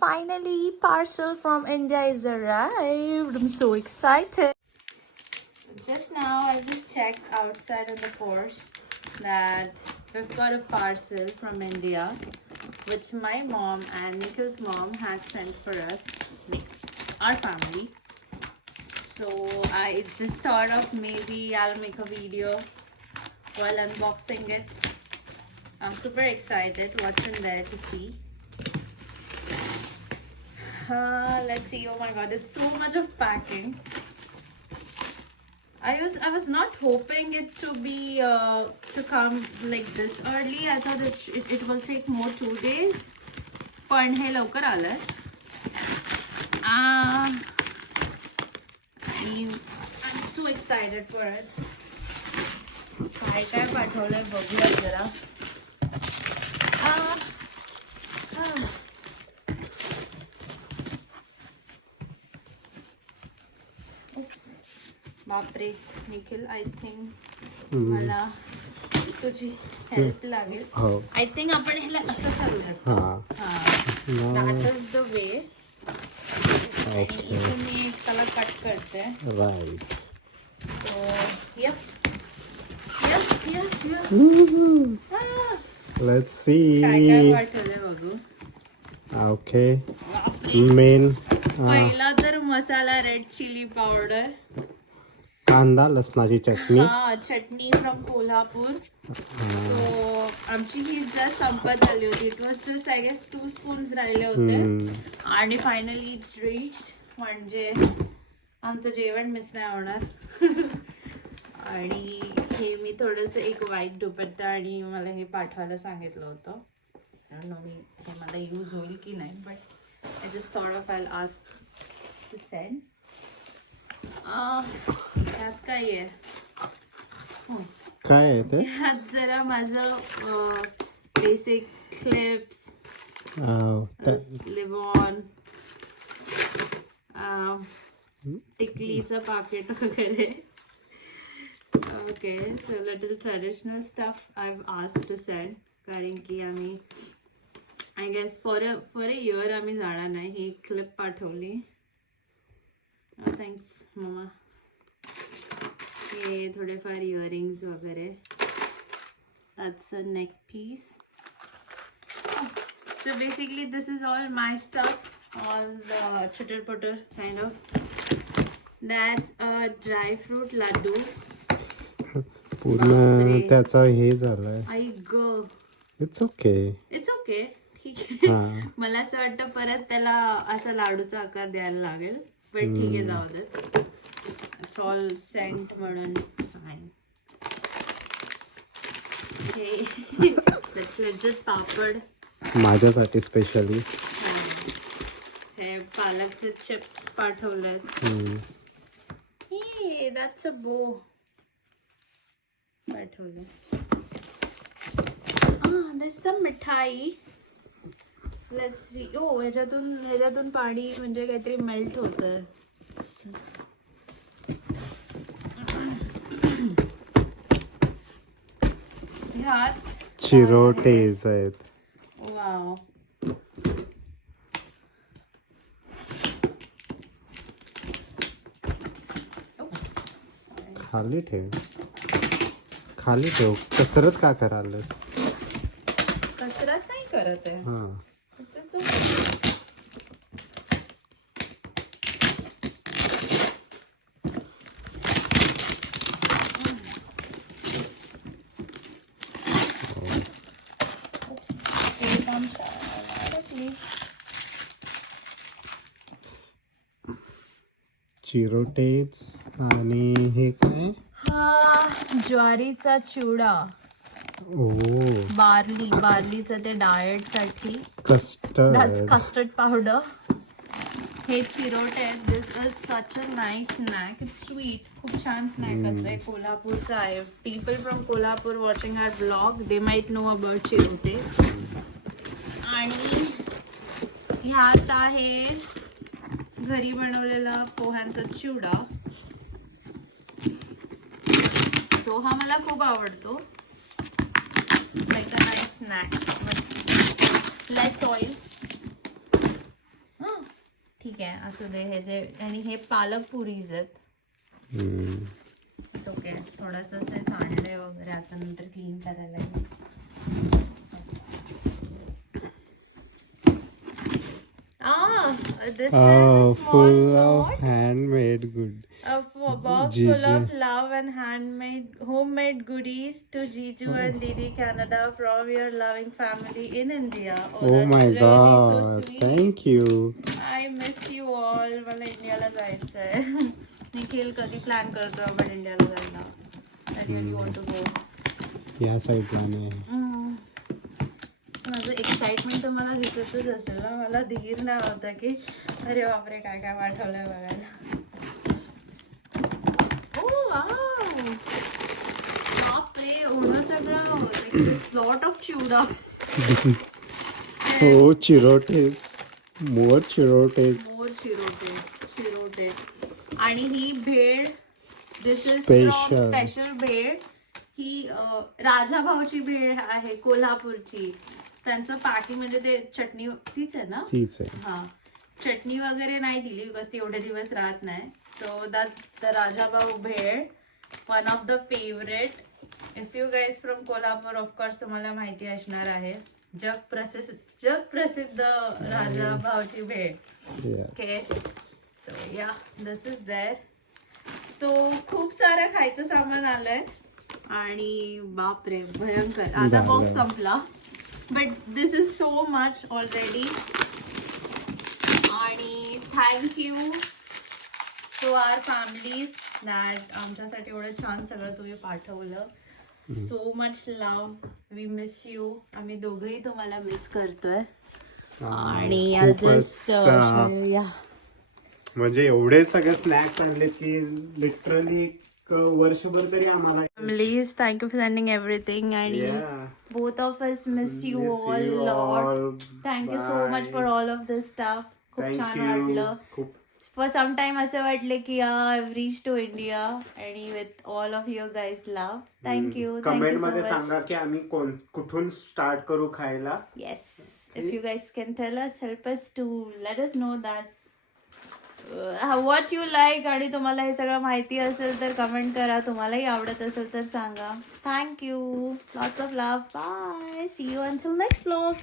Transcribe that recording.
finally, parcel from India is arrived. I'm so excited. So just now, I just checked outside of the Porsche that we've got a parcel from India, which my mom and Nikhil's mom has sent for us, our family. So I just thought of maybe I'll make a video while unboxing it. I'm super excited what's in there to see. Let's see. Oh my god, it's so much of packing. I was not hoping it to be to come like this early. I thought it will take more 2 days. पण हे लवकर आलंय. I'm so excited for it. काय काय पाठवलंय बघूया जरा. बापरे Nikhil, I think मला तुझी हेल्प लागेल. आय थिंक आपण ह्याला असं करूयात. That is the way. इथे मी त्याला कट करते. Right. So yep. Let's see काय काय पाठवलंय बघू. ओके. मेन पहिला तर मसाला रेड चिली पावडर, कांदा लसणाची चटणी. चटणी फ्रॉम कोल्हापूर. सो आमची ही जस्ट संपत आली होती. It was just I guess 2 spoons राहिले होते आणि फायनली इट रीच्ड. म्हणजे आमचं जेवण मिस नाही होणार. आणि हे मी थोडंसं एक व्हाईट दुपट्टा आणि मला हे पाठवायला सांगितलं होतं. मी हे मला यूज होईल की नाही, but I just thought of I ask to send. त्यात काय आहे? काय आहे ते? ह्यात जरा माझं बेसिक क्लिप्स, लिबॉन, टिकलीचं पाकिट वगैरे. Okay, so little traditional stuff I have asked to send. कारण की आम्ही I guess for a year आम्ही जाणार नाही. ही क्लिप पाठवली. थँक्स मम्मा. हे थोडेफार इयरिंग्स वगैरे. That's a neck piece. So basically this is all my stuff. All the chitter putter kind of. That's a dry fruit laddu. पूर्ण त्याचा हे झालंय. आई ग. It's okay. It's okay. ठीक आहे. मला असं वाटतं परत त्याला असा लाडूचा आकार द्यायला लागेल. पण ठीक आहे, जाऊ देत. इट्स ऑल सेंट म्हणून फाईन. हे पापड माझ्यासाठी स्पेशली. हे पालकचे चिप्स पाठवलेत. हे दॅट्स अ बो पाठवले. there's some मिठाई. Let's see. ओ ह्याच्यातून पाणी म्हणजे काहीतरी मेल्ट होतं. ह्यात चिरोटेज आहेत. वाव. खाली ठेव. खाली ठेव. कसरत का करायलास? कसरत नाही करत आहे. चिरोटेज आणि हे काय? ज्वारीचा चिवडा. बार्लीचं ते डाएट साठी. Custard powder. हे चिरोटे आहेत. This is such a nice snack. It's sweet. खूप छान स्नॅक असते. कोल्हापूरचं आहे. People from Kolhapur watching our blog they might know about chirote. आणि ह्यात आहे घरी बनवलेला पोह्यांचा चिवडा. सो हा मला खूप आवडतो. Like a nice snack. Less oil. ठीक आहे असू दे. हे जे आणि हे पालक पुरीज आहेत. हम्म. It's okay. थोडंसं असे सांडले वगैरे आता नंतर क्लीन करायला लागेल. This is a small Full note. of handmade good. A box full of love and homemade goodies to Jiju and Didi Canada from your loving family in India. Oh that's my really god. so sweet. Thank you. I miss you all. मला इंडियाला जायचंय. निखिल कधी plan करतो आपण इंडियाला जायला. I really want to go. या साईडला नाही. माझं एक्साइटमेंट तर मला दिसतच असेल ना. मला धीर नाही होता की अरे बापरे काय काय पाठवलंय बघायला. ओ वाव, बापरे एवढं सगळं. Lot of chivda. Oh, chirotes. More chirotes. मोर चिरोटे. आणि ही भेळ, दिस इज Special. स्पेशल भेळ. ही राजाभाऊची भेळ आहे कोल्हापूरची. त्यांचं पॅकिंग म्हणजे ते चटणी तीच आहे ना. तीच आहे. हा, चटणी वगैरे नाही दिली बिकॉज ती एवढे दिवस राहत नाही. So that's the Rajabhau bhel, one of the favourite. If you guys from Kolhapur, of course तुम्हाला माहिती असणार आहे. जग प्रसिद्ध राजाभाऊची भेळ. ओके, सो या दिस इज देअर. सो खूप सारं खायचं सामान आलंय आणि बापरे भयंकर. आता बॉक्स संपला. But this is so much already. आणि thank you to our families that आमच्यासाठी एवढं छान सगळं तुम्ही पाठवलं. So much love. We miss you. आम्ही दोघंही तुम्हाला मिस करतोय. आणि म्हणजे एवढे सगळे स्नॅक्स आणले की लिटरली वर्षभर तरी आम्हाला. Families, thank you for sending everything. And both of us miss you all a lot. Thank you so much for all of this stuff. खूप छान वाटलं. For some time असं वाटलं की I've reached to India and with all of you guys love. Thank you. Comment मध्ये सांगा की आम्ही कुठून स्टार्ट करू खायला. Yes, if you guys can tell us, help us to let us know that what you like. आणि तुम्हाला हे सगळं माहिती असेल तर कमेंट करा. तुम्हालाही आवडत असेल तर सांगा. Thank you. Lots of love. Bye. See you until next vlog.